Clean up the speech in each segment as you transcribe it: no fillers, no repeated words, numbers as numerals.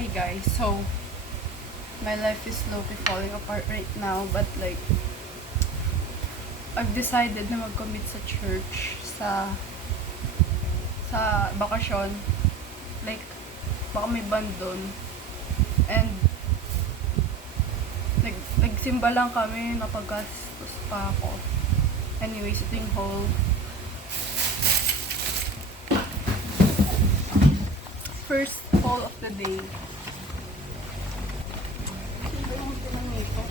Hi guys, so my life is slowly falling apart right now, but like I've decided na mag-commit sa church sa bakasyon. Like baka may band doon. And nagsimba lang kami, napagastos pa ako. Anyways, ito yung whole first haul of the day. Sino yung tinang nito?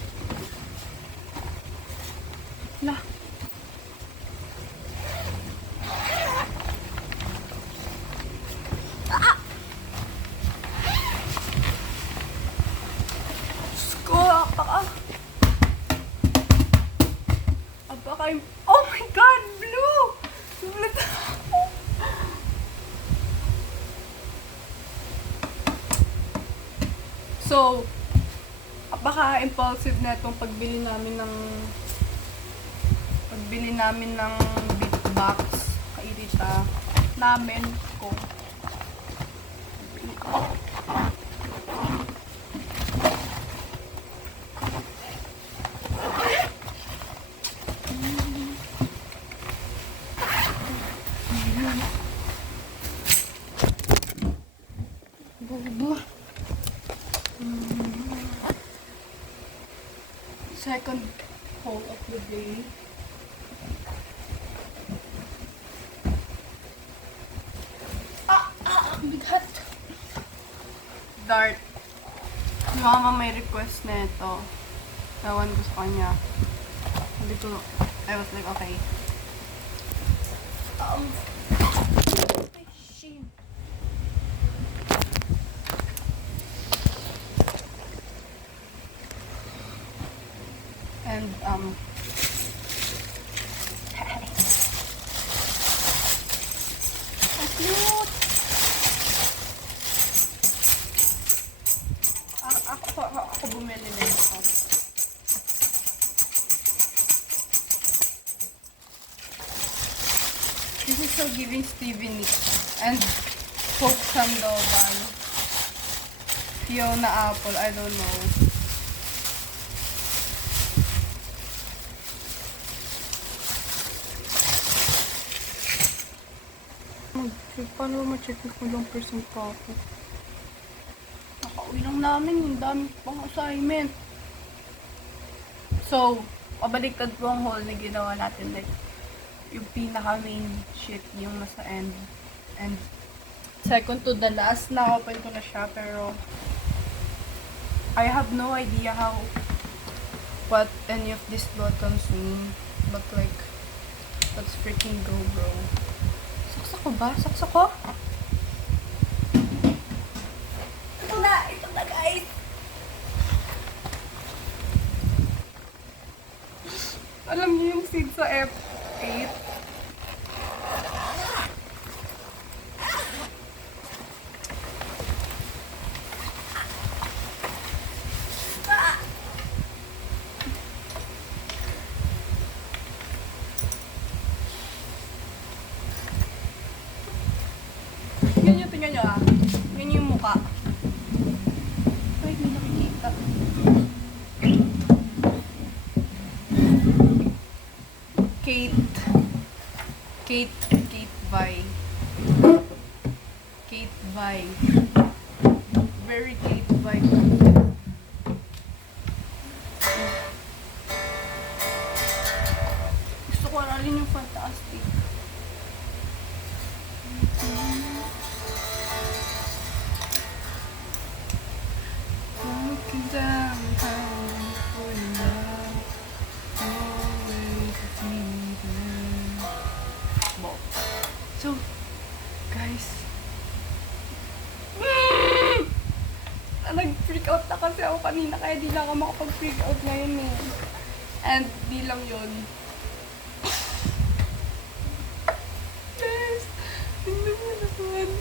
Lah. Ah! Sko, apaka yung... Oh my God! Blue! So, apaka-impulsive na itong pagbili namin ng beatbox. Kairita namin ko. Second haul of the day. Bigat. Dart. Si mama may request na ito. Ewan ko sa kanya. Hindi ko, I was like, okay. And, cute! Ako bumili na ito. This is so giving Stevie Nicks and Coke Sandoval. Fiona Apple, I don't know. Paano ma-check kung ilang percent profit? Nakauwi lang namin, yung dami pang assignment. So, pabaliktad po ang haul na ginawa natin. Like, yung pinaka main shit, yung nasa end. And, second to the last, na-open ko na siya, pero I have no idea what any of these buttons mean. But like, let's freaking go, bro. Saksak ko ba? Saksak ko? Ito na guys! Alam niyo yung seed sa F8? Tingnan nyo ah. Yan yung mukha. Ay, hindi nakikita. Kate Vi. Kate Vi. Very Kate Vi. Gusto ko na rin yung fantastic. So, guys, nag-freak out na kasi ako kanina, kaya di lang ako makapag-freak out ngayon eh. And di lang yun. Guys, tingnan mo naman.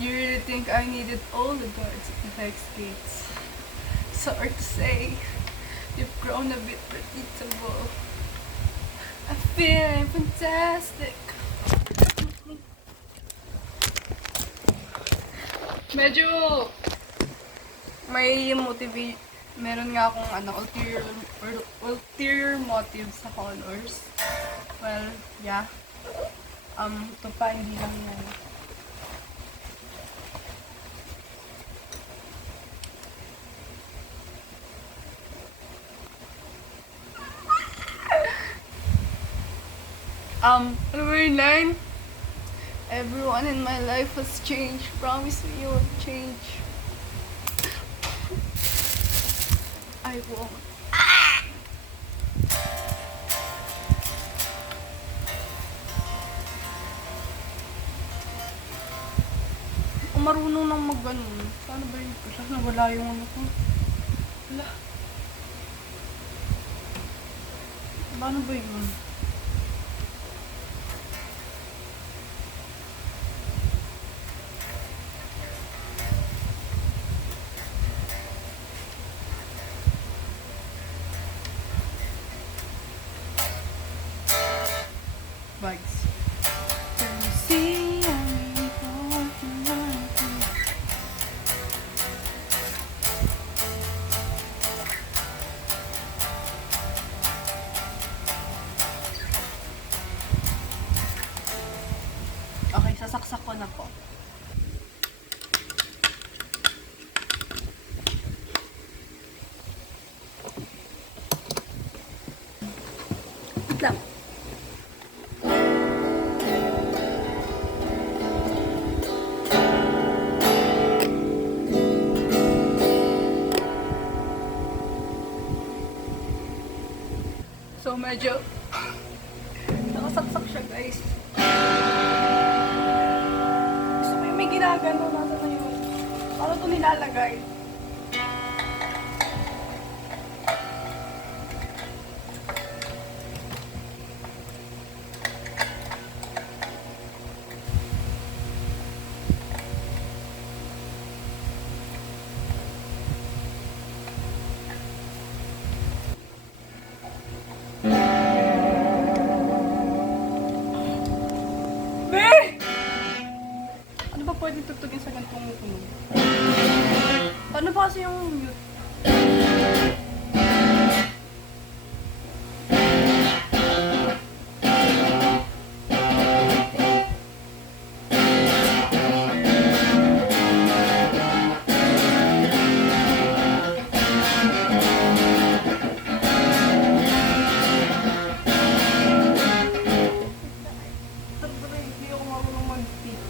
You really think I needed all the guards at the hex gates? Sorry to say, you've grown a bit predictable. I feel I'm fantastic. Medyo may meron nga akong ulterior motive sa colors. Well, yeah. Ito pa, hindi lang yan. Number 9. Everyone in my life has changed. Promise me you will change. I won't. Kung marunong nang mag-ganun, paano ba yun? Sana wala yung ano ko. Wala. Paano ba yun? Vibes. Can you see I'm walking like you? Okay, sasaksak ko na po. Wait lang. So, medyo nakasaksak siya, guys. Gusto ko yung may ginagano. Nasa na yun? Paano ito nilalagay? Ano ba pwede tugtugin sa ganitong tunog? Paano ba kasi yung mute? Hindi ako marunong mag-pick.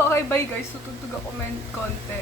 Okay, bye guys. Tutugtog ako konti.